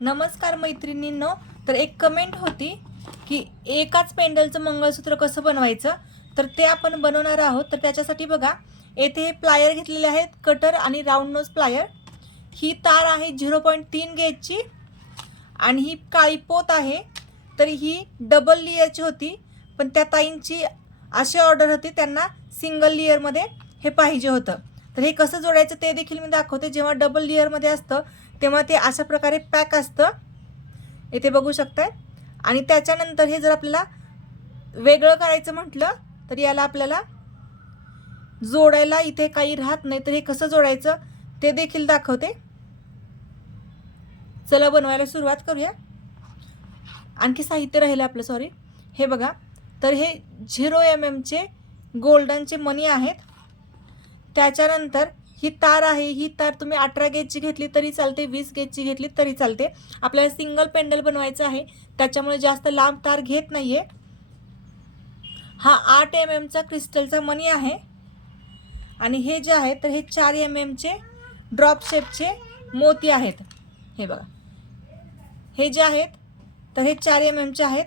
नमस्कार मैत्रिणींनो. तर एक कमेंट होती की एकाच पेंडलचं मंगळसूत्र कसं बनवायचं? तर ते आपण बनवणार आहोत. तर त्याच्यासाठी बघा येथे हे प्लायर घेतलेले आहेत कटर आणि राऊंड नोज प्लायर ही तार आहे झिरो पॉईंट तीन गेजची आणि ही काळी पोत आहे. तर ही डबल लिअरची होती. पण त्या ताईंची अशी ऑर्डर होती त्यांना सिंगल लिअरमध्ये हे पाहिजे होतं. तर हे कसं जोडायचं ते देखील मी दाखवते. जेव्हा डबल लिअरमध्ये असतं तेव्हा ते अशा प्रकारे पॅक असतं. इथे बघू शकताय. आणि त्याच्यानंतर हे जर आपल्याला वेगळं करायचं म्हटलं तर याला आपल्याला जोडायला इथे काही राहत नाही. तर हे कसं जोडायचं ते देखील दाखवते. चला बनवायला सुरुवात करूया. आणखी साहित्य राहिलं आपलं सॉरी हे बघा. तर हे झिरो एम एमचे गोल्डनचे मनी आहेत. त्याच्यानंतर ही तार आहे ही तार तुम्ही अठरा गेजची घेतली तरी चालते वीस गेजची घेतली तरी चालते. आपल्याला सिंगल पेंडल बनवायचं आहे त्याच्यामुळे जास्त लांब तार घेत नाही आहे हा आठ एम एमचा क्रिस्टलचा मनी आहे. आणि हे जे आहे तर हे चार एम एमचे ड्रॉप शेपचे मोती आहेत. हे बघा. हे जे आहेत तर हे चार एम एमचे आहेत.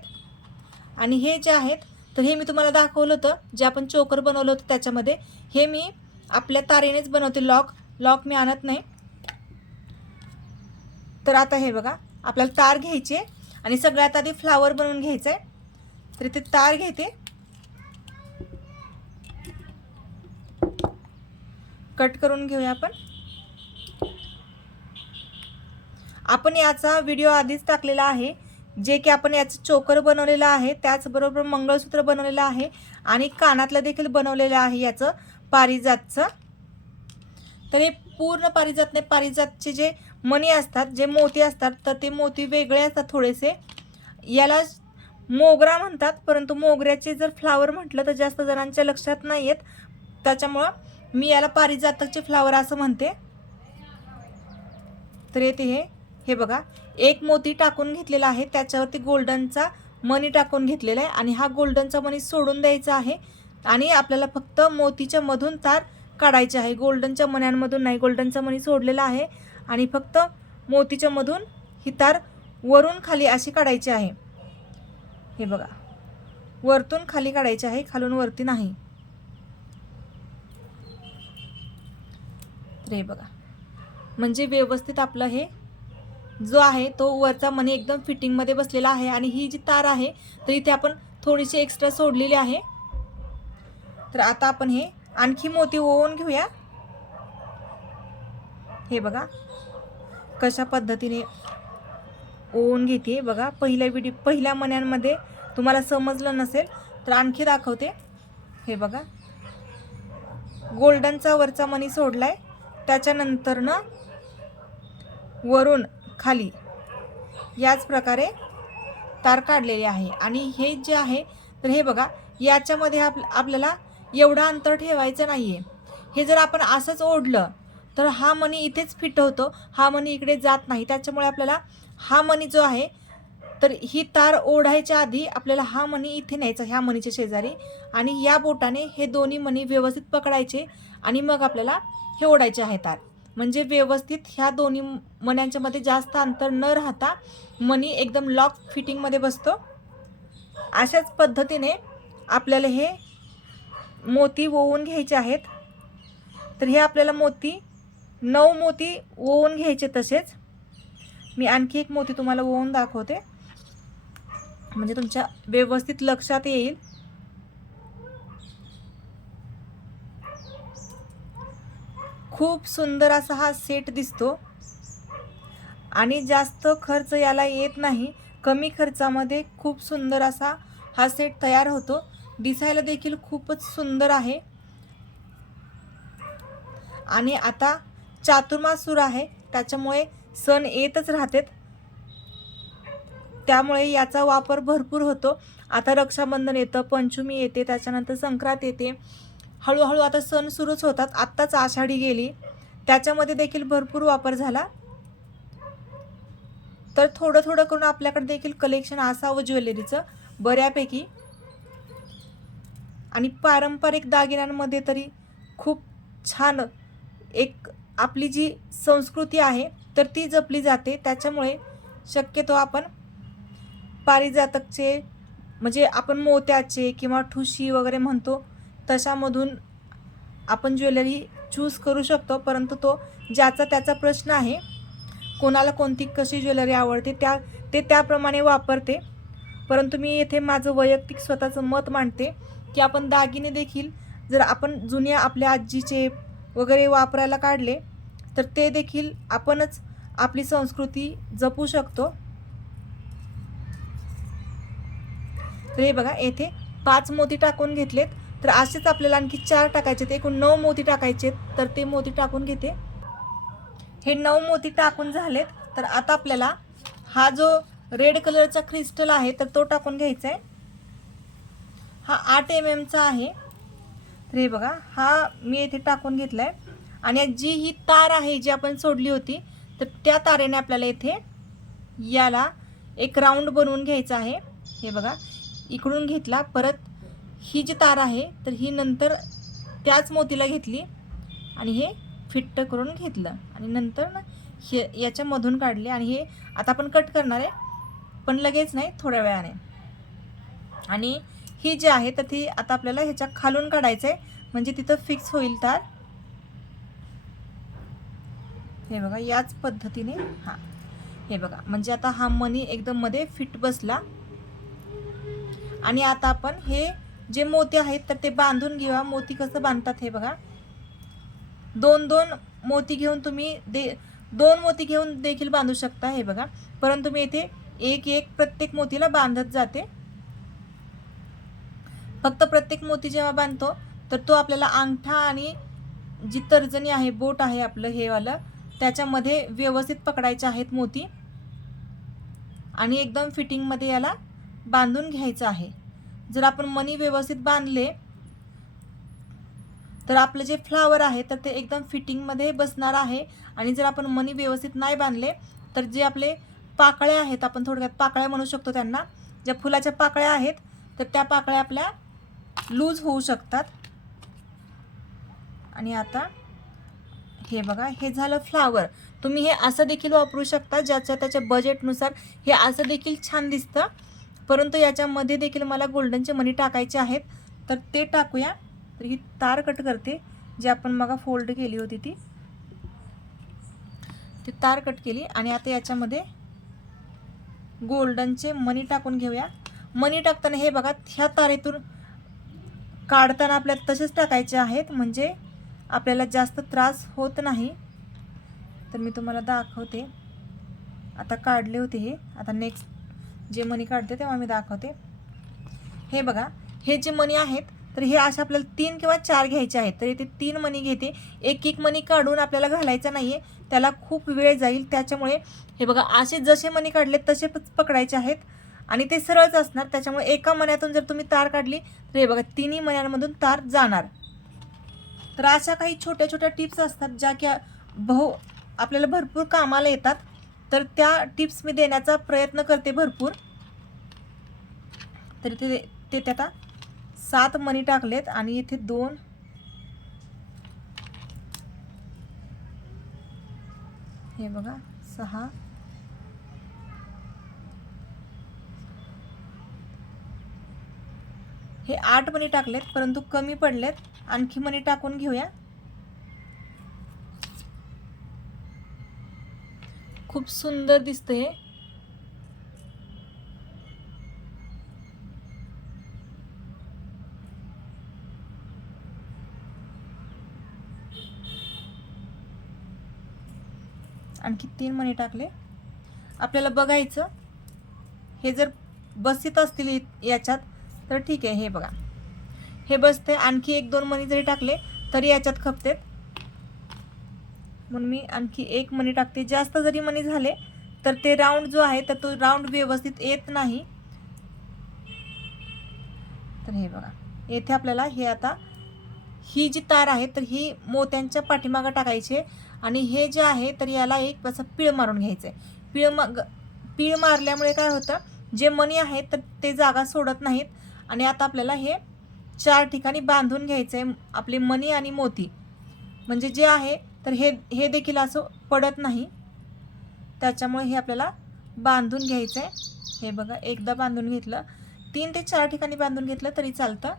आणि हे जे आहेत तर हे मी तुम्हाला दाखवलं होतं जे आपण चोकर बनवलं होतं त्याच्यामध्ये हे मी आपल्या तारेनेच बनवते लॉक. लॉक मी आणत नाही. तर आता हे बघा आपल्याला तार घ्यायची आणि सगळ्यात आधी फ्लावर बनवून घ्यायचं आहे तर इथे तार घेते. कट करून घेऊया आपण. आपण याचा व्हिडिओ आधीच टाकलेला आहे. जे की आपण याचं चोकर बनवलेलं आहे त्याचबरोबर मंगळसूत्र बनवलेलं आहे आणि कानातलं देखील बनवलेलं आहे याचं. पारिजातचं. तर हे पूर्ण पारिजात नाही पारिजातचे जे मणी असतात जे मोती असतात तर ते मोती वेगळे असतात थोडेसे. याला मोगरा म्हणतात परंतु मोगऱ्याचे जर फ्लावर म्हटलं तर जास्त जणांच्या लक्षात नाही आहेत त्याच्यामुळं मी याला पारिजातकचे फ्लावर असं म्हणते. तर येते हे. हे बघा. एक मोती टाकून घेतलेला आहे. त्याच्यावरती गोल्डनचा मनी टाकून घेतलेला आहे आणि हा गोल्डनचा मनी सोडून द्यायचा आहे. आणि आपल्याला फक्त मोतीच्या मधून तार काढायचे आहे. गोल्डनच्या मण्यांमधून नाही गोल्डनचा मणी सोडलेला आहे. आणि फक्त मोतीच्या मधून ही तार वरून खाली अशी काढायची आहे. हे बघा. वरतून खाली काढायची आहे खालून वरती नाही. रे बघा. म्हणजे व्यवस्थित आपलं हे जो आहे तो वरचा मनी एकदम फिटिंगमध्ये बसलेला आहे. आणि ही जी तार आहे तर इथे आपण थोडीशी एक्स्ट्रा सोडलेली आहे. तर आता आपण हे आणखी मोती ओवून घेऊया. हे बघा कशा पद्धतीने ओवून घेते बघा. पहिल्या व्हिडिओ पहिल्या मण्यांमध्ये तुम्हाला समजलं नसेल तर आणखी दाखवते. हे बघा गोल्डनचा वरचा मणी सोडलाय. त्याच्यानंतर ना वरून खाली याच प्रकारे तार काढलेली आहे. आणि हे जे आहे तर हे बघा याच्यामध्ये आप आपल्याला एवढं अंतर ठेवायचं नाही आहे हे जर आपण असंच ओढलं तर हा मनी इथेच फिट होतो हा मनी इकडे जात नाही. त्याच्यामुळे आपल्याला हा मनी जो आहे तर ही तार ओढायच्या आधी आपल्याला हा मनी इथे न्यायचा ह्या मनीच्या शेजारी. आणि या बोटाने हे दोन्ही मनी व्यवस्थित पकडायचे आणि मग आपल्याला हे ओढायचे आहे तार. म्हणजे व्यवस्थित ह्या दोन्ही मण्यांच्यामध्ये जास्त अंतर न राहता मनी एकदम लॉक फिटिंगमध्ये बसतो. अशाच पद्धतीने आपल्याला हे मोती ओवून घ्यायचे आहेत. तर हे आपल्याला मोती नऊ मोती ओवून घ्यायचे तसेच. मी आणखी एक मोती तुम्हाला ओवून दाखवते. म्हणजे तुमच्या व्यवस्थित लक्षात येईल. खूप सुंदर असा हा सेट दिसतो. आणि जास्त खर्च याला येत नाही. कमी खर्चामध्ये खूप सुंदर असा हा सेट तयार होतो. दिसायला देखील खूपच सुंदर आहे. आणि आता चातुर्मास सुरू आहे. त्याच्यामुळे सण येतच राहतात. त्यामुळे याचा वापर भरपूर होतो. आता रक्षाबंधन येतं पंचमी येते त्याच्यानंतर संक्रांत येते. हळूहळू आता सण सुरूच होतात. आत्ताच आषाढी गेली. त्याच्यामध्ये देखील भरपूर वापर झाला. तर थोडं थोडं करून आपल्याकडे देखील कलेक्शन असावं ज्वेलरीचं बऱ्यापैकी आणि पारंपरिक दागिन्यांमध्ये तरी खूप छान एक आपली जी संस्कृती आहे तर ती जपली जाते. त्याच्यामुळे शक्यतो आपण पारिजातकचे म्हणजे आपण मोत्याचे किंवा ठुशी वगैरे म्हणतो तशामधून आपण ज्वेलरी चूज करू शकतो. परंतु तो ज्याचा त्याचा प्रश्न आहे कोणाला कोणती कशी ज्वेलरी आवडते त्या ते त्याप्रमाणे वापरते. परंतु मी येथे माझं वैयक्तिक स्वतःचं मत मांडते की आपण दागिने देखील जर आपण जुन्या आपल्या आजीचे वगैरे वापरायला काढले तर ते देखील आपणच आपली संस्कृती जपू शकतो. तर हे बघा येथे पाच मोती टाकून घेतलेत. तर असेच आपल्याला आणखी चार टाकायचे आहेत. एकूण नऊ मोती टाकायचे आहेत. तर ते मोती टाकून घेते. हे नऊ मोती टाकून झालेत. तर आता आपल्याला हा जो रेड कलरचा क्रिस्टल आहे तर तो टाकून घ्यायचा आहे. हा आठ एम एमचा आहे. तर हे बघा हा मी येथे टाकून घेतला आहे आणि जी ही तार आहे जी आपण सोडली होती तर त्या तारेने आपल्याला येथे याला एक राऊंड बनवून घ्यायचा आहे. हे बघा इकडून घेतला परत ही जी तार आहे तर ही नंतर त्याच मोतीला घेतली आणि हे फिट्ट करून घेतलं. आणि नंतर ना हे याच्यामधून काढले आणि हे आता आपण कट करणार आहे पण लगेच नाही थोड्या वेळाने. आणि ही जी आहे तर ती आता आपल्याला ह्याच्या खालून काढायचं आहे. म्हणजे तिथं फिक्स होईल तार. हे बघा याच पद्धतीने हां. हे बघा म्हणजे आता हा मनी एकदम मध्ये फिट बसला. आणि आता आपण हे जे मोती आहेत तर ते बांधून घेऊया. मोती कसं बांधतात हे बघा. दोन दोन मोती घेऊन तुम्ही दे दोन मोती घेऊन देखील बांधू शकता हे बघा. परंतु मी इथे एक एक प्रत्येक मोतीला बांधत जाते. फक्त प्रत्येक मोती जेव्हा बांधतो तर तो आपल्याला अंगठा आणि जी तर्जनी आहे बोट आहे आपलं हे वालं त्याच्यामध्ये व्यवस्थित पकडायचे आहेत मोती. आणि एकदम फिटिंगमध्ये याला बांधून घ्यायचं आहे. जर आपण मनी व्यवस्थित बांधले तर आपलं जे फ्लावर आहे तर ते एकदम फिटिंगमध्ये बसणार आहे. आणि जर आपण मनी व्यवस्थित नाही बांधले तर जे आपले पाकळ्या आहेत आपण थोडक्यात पाकळ्या म्हणू शकतो त्यांना ज्या फुलाच्या पाकळ्या आहेत तर त्या पाकळ्या आपल्या लूज होऊ शकतात. आणि आता हे बघा हे झालं फ्लावर तुम्ही हे असं देखील वापरू शकता ज्याच्या त्याच्या बजेटनुसार हे असं देखील छान दिसतं. परंतु याच्यामध्ये देखील मला गोल्डनचे मनी टाकायचे आहेत. तर ते टाकूया. तर ही तार कट करते जी आपण मग फोल्ड केली होती ती. ती तार कट केली आणि आता याच्यामध्ये गोल्डनचे मनी टाकून घेऊया. मनी टाकताना हे बघा ह्या तारेतून काढताना आपल्याला तसेच टाकायचे आहेत म्हणजे आपल्याला जास्त त्रास होत नाही. तर मी तुम्हाला दाखवते. आता काढले होते हे. आता नेक्स्ट जे मनी काढते तेव्हा मी दाखवते. हे बघा हे जे मनी आहेत तर हे असे आपल्याला तीन किंवा चार घ्यायचे आहेत. तर इथे तीन मनी घेते. एक एक मनी काढून आपल्याला घालायचा नाही आहे त्याला खूप वेळ जाईल. त्याच्यामुळे हे बघा असे जसे मनी काढले तसे पकडायचे आहेत. आणि ते सरळच असणार. त्याच्यामुळे एका मण्यातून जर तुम्ही तार काढली तर हे बघा तिन्ही मण्यांमधून तार जाणार. तर अशा काही छोट्या छोट्या टिप्स असतात ज्या की बहु आपल्याला भरपूर कामाला येतात. तर त्या टिप्स मी देण्याचा प्रयत्न करते भरपूर. तर ते ते ते आता सात मनी टाकलेत आणि इथे दोन. हे बघा सहा. हे आठ मणी टाकलेत परंतु कमी पडलेत. आणखी मणी टाकून घेऊया. खूप सुंदर दिसतं हे. आणखी तीन मणी टाकले. आपल्याला बघायचं हे जर बसित असतील याच्यात तर ठीक आहे हे बघा. हे बसते आणखी एक दोन मणी जरी टाकले तरी याच्यात खपतेत. म्हणून मी आणखी एक मणी टाकते. जास्त जरी मणी झाले तर ते राऊंड जो आहे तर तो राऊंड व्यवस्थित येत नाही. तर हे बघा. येथे आपल्याला हे आता ही जी तार आहे तर ही मोत्यांच्या पाठीमागं टाकायची आणि हे जे आहे तर याला एक असं पीळ मारून घ्यायचं आहे. पिळ मग पीळ मारल्यामुळे काय होतं जे मणी आहेत तर ते जागा सोडत नाहीत. आणि आता आपल्याला हे चार ठिकाणी बांधून घ्यायचं आहे आपले मणी आणि मोती. म्हणजे जे आहे तर हे हे देखील असं पडत नाही. त्याच्यामुळे हे आपल्याला बांधून घ्यायचं आहे हे बघा एकदा बांधून घेतलं. तीन ते चार ठिकाणी बांधून घेतलं तरी चालतं.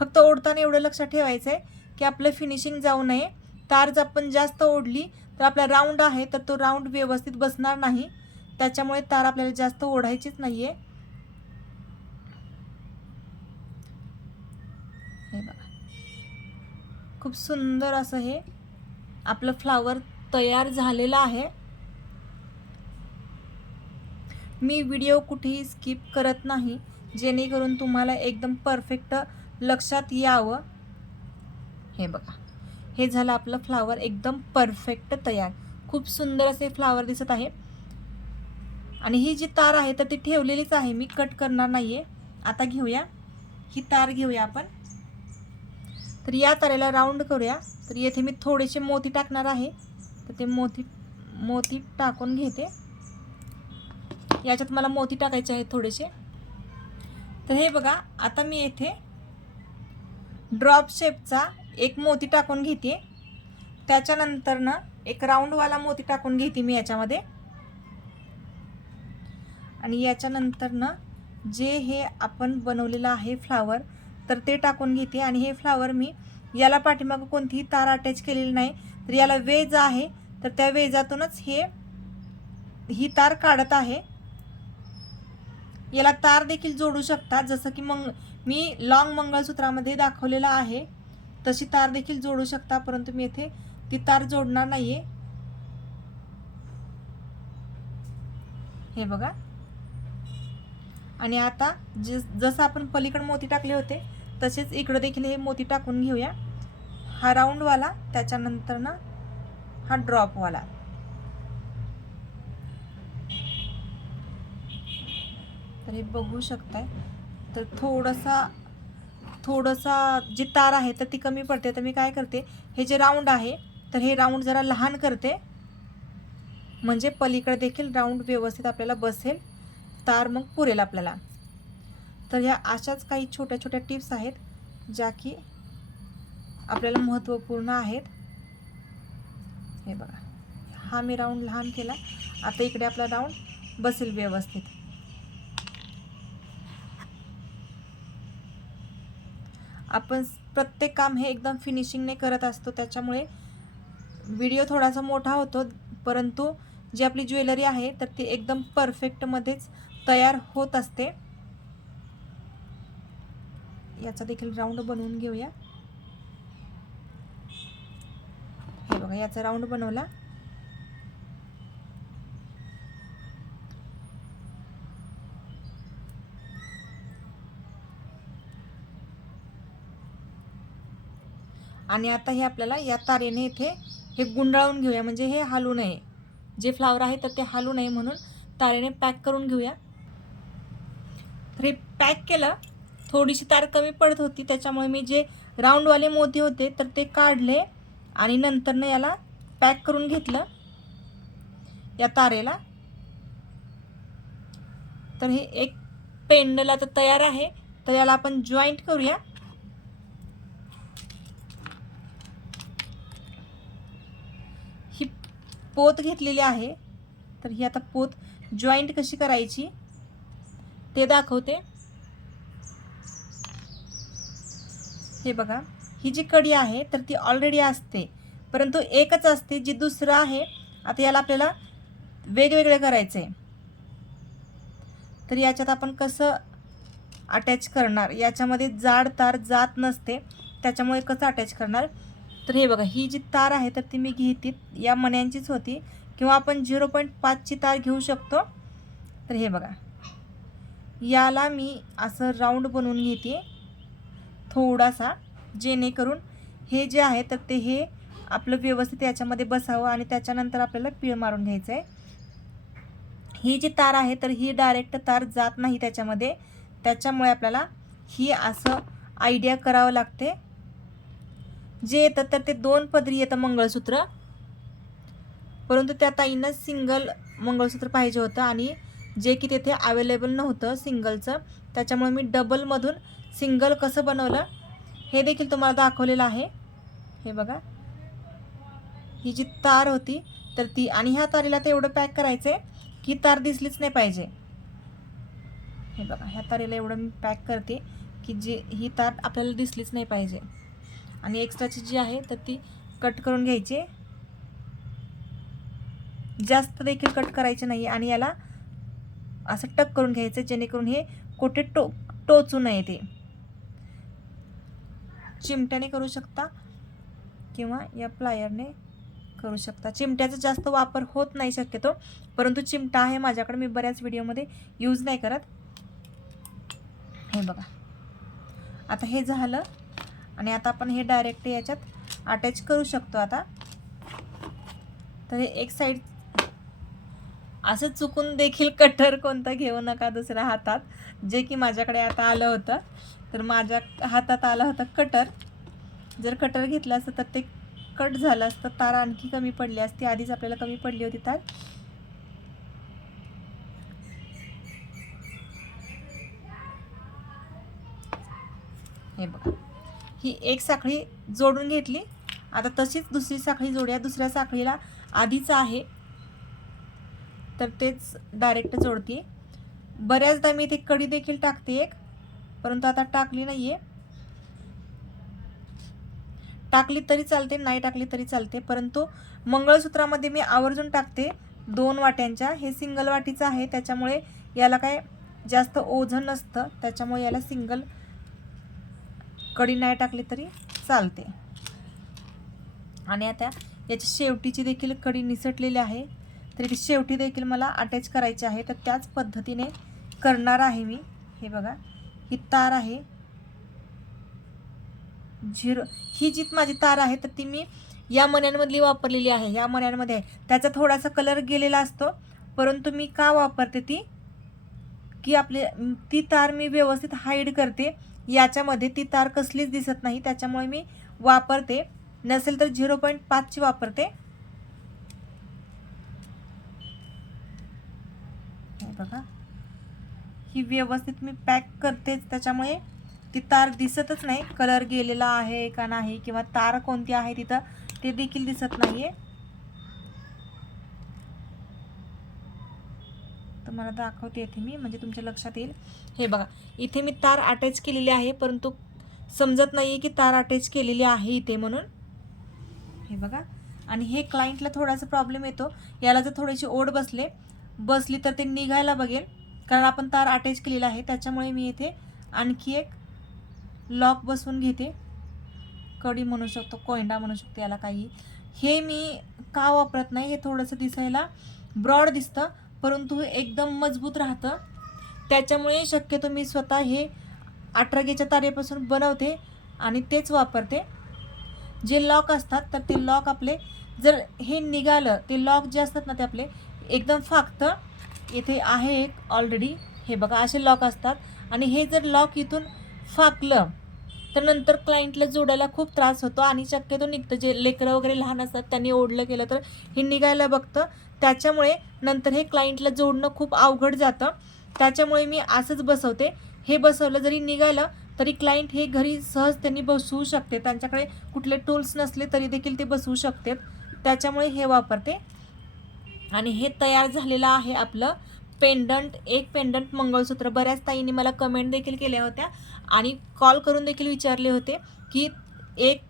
फक्त ओढताना एवढं लक्षात ठेवायचं आहे की आपलं फिनिशिंग जाऊ नये. तार जर आपण जास्त ओढली तर आपला राऊंड आहे तर तो राऊंड व्यवस्थित बसणार नाही. त्याच्यामुळे तार आपल्याला जास्त ओढायचीच नाही आहे हे बघा. खूप सुंदर असं हे आपलं फ्लावर तयार झालेलं आहे. मी व्हिडिओ कुठेही स्किप करत नाही जेणेकरून तुम्हाला एकदम परफेक्ट लक्षात यावं. हे बघा. हे झालं आपलं फ्लावर एकदम परफेक्ट तयार. खूप सुंदर असे फ्लावर दिसत आहे. आणि ही जी तार आहे तर ती ठेवलेलीच आहे. मी कट करणार नाही आहे आता घेऊया. ही तार घेऊया आपण. तर या तारेला राऊंड करूया. तर येथे मी थोडेसे मोती टाकणार आहे. तर ते मोती मोती टाकून घेते. याच्यात मला मोती टाकायचे आहेत थोडेसे. तर हे बघा आता मी येथे ड्रॉप शेपचा एक मोती टाकून घेते. त्याच्यानंतर ना एक राऊंडवाला मोती टाकून घेते मी याच्यामध्ये. आणि याच्यानंतर ना जे हे आपण बनवलेलं आहे फ्लावर तर ते टाकून घेते. आणि हे फ्लावर मी याला पाठीमागं कोणतीही तार अटॅच केलेली नाही. तर याला वेज आहे तर त्या वेजातूनच हे ही तार काढत आहे. याला तार देखील जोडू शकता. जसं की मंग मी लॉंग मंगळसूत्रामध्ये दाखवलेलं आहे. तशी तार देखील जोडू शकता परंतु मी येथे ती तार जोडणार नाहीये. हे बघा. आणि आता जे जसं आपण पलीकडं मोती टाकले होते तसेच इकडं देखील हे मोती टाकून घेऊया. हा राऊंडवाला त्याच्यानंतर ना हा ड्रॉपवाला तर हे बघू शकताय. तर थोडंसा थोडंसा जी तार आहे तर ती कमी पडते. तर मी काय करते हे जे राऊंड आहे तर हे राऊंड जरा लहान करते. म्हणजे पलीकडे देखील राऊंड व्यवस्थित आपल्याला बसेल. तार मग पुरेल आपल्याला. तर ह्या अशाच काही छोट्या छोट्या टिप्स आहेत ज्या की आपल्याला महत्त्वपूर्ण आहेत. हे बघा हा मी राऊंड लहान केला. आता इकडे आपला राऊंड बसेल व्यवस्थित. आपण प्रत्येक काम हे एकदम फिनिशिंगने करत असतो त्याच्यामुळे व्हिडिओ थोडासा मोठा होतो परंतु जी आपली ज्वेलरी आहे तर ती एकदम परफेक्टमध्येच तयार होत असते. याचा देखील राऊंड बनवून घेऊया. हे बघा याचा राऊंड बनवला. आणि आता हे आपल्याला या तारेने इथे हे गुंडाळून घेऊया म्हणजे हे हालू नये. जे फ्लावर आहे तर ते हलू नये म्हणून तारेने पॅक करून घेऊया. तर हे पॅक केलं. थोडीशी तार कमी पडत होती त्याच्यामुळे मी जे राऊंडवाले मोती होते तर ते काढले आणि नंतरनं याला पॅक करून घेतलं या तारेला. तर हे एक पेंडल आता तयार आहे तर याला आपण जॉईंट करूया. ही पोत घेतलेली आहे तर ही आता पोत जॉईंट कशी करायची? ते दाखवते. हे बघा ही जी कडी आहे तर ती ऑलरेडी असते. परंतु एकच असते जी दुसरं आहे आता याला आपल्याला वेगवेगळं करायचं. आहे तर याच्यात आपण कसं अटॅच करणार? याच्यामध्ये जाड तार जात नसते त्याच्यामुळे कसं अटॅच करणार? तर हे बघा ही जी तार आहे तर ती मी घेते. या मण्यांचीच होती. किंवा आपण झिरो पॉईंट पाचची तार घेऊ शकतो. तर हे बघा. याला मी असं राऊंड बनवून घेते. थोडासा जेणेकरून हे जे आहे तर ते हे आपलं व्यवस्थित याच्यामध्ये बसावं आणि त्याच्यानंतर आपल्याला पीळ मारून घ्यायचं आहे ही जी तार आहे तर ही डायरेक्ट तार जात नाही त्याच्यामध्ये. त्याच्यामुळे आपल्याला ही असं आयडिया करावं लागते. जे येतं तर ते दोन पदरी येतं मंगळसूत्र. परंतु त्या ताईंना सिंगल मंगळसूत्र पाहिजे होतं आणि जे की तेथे अवेलेबल नव्हतं सिंगलचं त्याच्यामुळे मी डबलमधून सिंगल कसं बनवलं हे देखील तुम्हाला दाखवलेलं आहे. हे बघा. ही जी तार होती तर ती आणि ह्या तारीला तर एवढं पॅक करायचं आहे की तार दिसलीच नाही पाहिजे. हे बघा ह्या तारीला एवढं मी पॅक करते की जी ही तार आपल्याला दिसलीच नाही पाहिजे. आणि एक्स्ट्राची जी आहे तर ती कट करून घ्यायची. जास्त देखील कट करायचे नाही आणि याला असं टक करून घ्यायचं जेणेकरून हे कोठे टो टोचू नये ते. चिमट्याने करू शकता किंवा या प्लायरने करू शकता. चिमट्याचा जास्त वापर होत नाही शक्यतो परंतु चिमटा आहे माझ्याकडे मी बऱ्याच व्हिडिओमध्ये यूज नाही करत. हे बघा. आता हे झालं आणि आता आपण हे डायरेक्ट याच्यात अटॅच करू शकतो आता. तर हे एक साईड असं चुकून देखील कटर कोणतं घेऊ नका दुसऱ्या हातात. जे की माझ्याकडे आता आलं होतं. तर माझ्या हातात आलं होतं कटर. जर कटर घेतलं असतं तर ते कट झालं असतं. तार आणखी कमी पडली असती. आधीच आपल्याला कमी पडली होती तार. हे बघा. ही एक साखळी जोडून घेतली. आता तशीच दुसरी साखळी जोडूया. दुसऱ्या साखळीला आधीच आहे. तर तेच डायरेक्ट जोडते बऱ्याचदा मी इथे कडी देखील टाकते एक परंतु आता टाकली नाही आहे टाकली तरी चालते नाही टाकली तरी चालते परंतु मंगळसूत्रामध्ये मी आवर्जून टाकते दोन वाट्यांच्या. हे सिंगल वाटीचं आहे त्याच्यामुळे याला काय जास्त ओझं नसतं त्याच्यामुळे याला सिंगल कडी नाही टाकली तरी चालते. आणि आता याची शेवटीची देखील कडी निसटलेली आहे. तरी शेवटी देखील मला अटॅच करायची आहे. तर त्याच पद्धतीने करणार आहे मी. हे बघा. ही तार आहे. झिरो. ही जी माझी तार आहे. तर ती मी या मण्यांमधली वापरलेली आहे. या मण्यांमध्ये आहे. त्याचा थोडासा कलर गेलेला असतो. परंतु मी का वापरते ती? की आपले ती तार मी व्यवस्थित हाईड करते. याच्यामध्ये ती तार कसलीच दिसत नाही. त्याच्यामुळे मी वापरते. नसेल तर झिरो पॉईंट पाचची वापरते. बघा. ही व्यवस्थित मी पॅक करतेच त्याच्यामुळे ती तार दिसतच नाही. कलर गेलेला आहे का नाही किंवा तार कोणती आहे तिथं ते देखील दिसत नाही आहे तुम्हाला दाखवते येथे मी म्हणजे तुमच्या लक्षात येईल. हे बघा इथे मी तार अटॅच केलेली आहे परंतु समजत नाही आहे की तार अटॅच केलेली आहे इथे म्हणून. हे बघा. आणि हे क्लायंटला थोडासा प्रॉब्लेम येतो. याला जर थोडीशी ओढ बसले बसली तर ते निघायला बघेल. कारण आपण तार अटॅच केलेला आहे. त्याच्यामुळे मी इथे आणखी एक लॉक बसवून घेते. कडी म्हणू शकतो कोयंडा म्हणू शकतो याला काही. हे मी का वापरत नाही हे थोडंसं दिसायला ब्रॉड दिसतं परंतु एकदम मजबूत राहतं. त्याच्यामुळे शक्यतो मी स्वतः हे अठरा गेच्या तारेपासून बनवते आणि तेच वापरते. जे लॉक असतात तर ते लॉक आपले जर हे निघालं ते लॉक जे असतात ना ते आपले एकदम फाकतं. इथे आहे एक ऑलरेडी हे बघा असे लॉक असतात. आणि हे जर लॉक इथून फाकलं तर नंतर क्लायंटला जोडायला खूप त्रास होतो आणि शक्यतो निघतं. जे लेकरं वगैरे लहान असतात त्यांनी ओढलं केलं तर हे निघायला बघतं. त्याच्यामुळे नंतर हे क्लायंटला जोडणं खूप अवघड जातं. त्याच्यामुळे मी असंच बसवते. हे बसवलं जरी निघालं तरी क्लायंट हे घरी सहज त्यांनी बसवू शकते. त्यांच्याकडे कुठले टूल्स नसले तरी देखील ते बसवू शकतात त्याच्यामुळे हे वापरते. आणि हे तयार झालेलं आहे आपलं पेंडंट एक पेंडंट मंगळसूत्र. बऱ्याच ताईंनी मला कमेंट देखील केल्या होत्या. आणि कॉल करून देखील विचारले होते की एक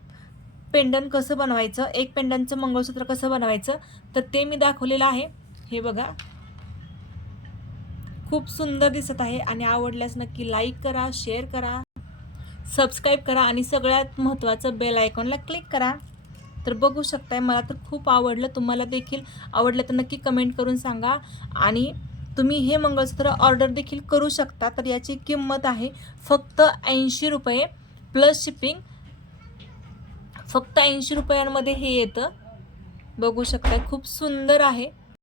पेंडंट कसं बनवायचं? एक पेंडंटचं मंगळसूत्र कसं बनवायचं? तर ते मी दाखवलेलं आहे. हे बघा. खूप सुंदर दिसत आहे आणि आवडल्यास नक्की लाईक करा शेअर करा सबस्क्राईब करा आणि सगळ्यात महत्त्वाचं बेल आयकॉनला क्लिक करा. तर बघू शकताय मला तर खूप आवडलं. तुम्हाला देखील आवडलं तर नक्की कमेंट करून सांगा. आणि तुम्ही हे मंगळसूत्र ऑर्डर देखील करू शकता. तर याची किंमत आहे फक्त ऐंशी रुपये प्लस शिपिंग फक्त ऐंशी रुपयांमध्ये हे येतं. बघू शकताय खूप सुंदर आहे.